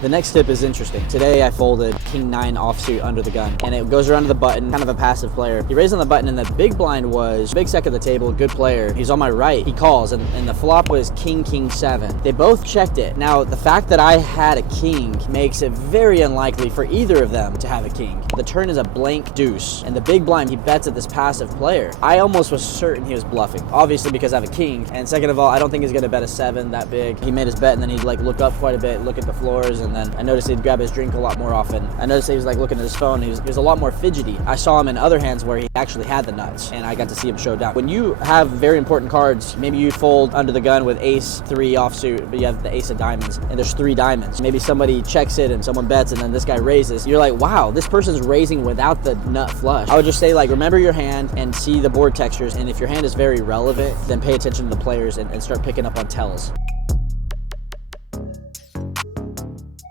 The next tip is interesting. Today I folded king 9 offsuit under the gun, and it goes around to the button, kind of a passive player. He raised on the button, and the big blind was big sec of the table, good player. He's on my right. He calls, and the flop was king 7. They both checked it. Now, the fact that I had a king makes it very unlikely for either of them to have a king. The turn is a blank deuce, and the big blind, he bets at this passive player. I almost was certain he was bluffing, obviously because I have a king, and second of all, I don't think he's gonna bet a 7 that big. He made his bet, and then he'd like look up quite a bit, look at the floors, and then I noticed he'd grab his drink a lot more often. I noticed he was like looking at his phone. He was a lot more fidgety. I saw him in other hands where he actually had the nuts, and I got to see him show down. When you have very important cards, maybe you fold under the gun with ace 3 offsuit, but you have the ace of diamonds, and there's 3 diamonds. Maybe somebody checks it and someone bets, and then this guy raises. You're like, wow, this person's raising without the nut flush. I would just say, like, remember your hand and see the board textures, and if your hand is very relevant, then pay attention to the players and start picking up on tells.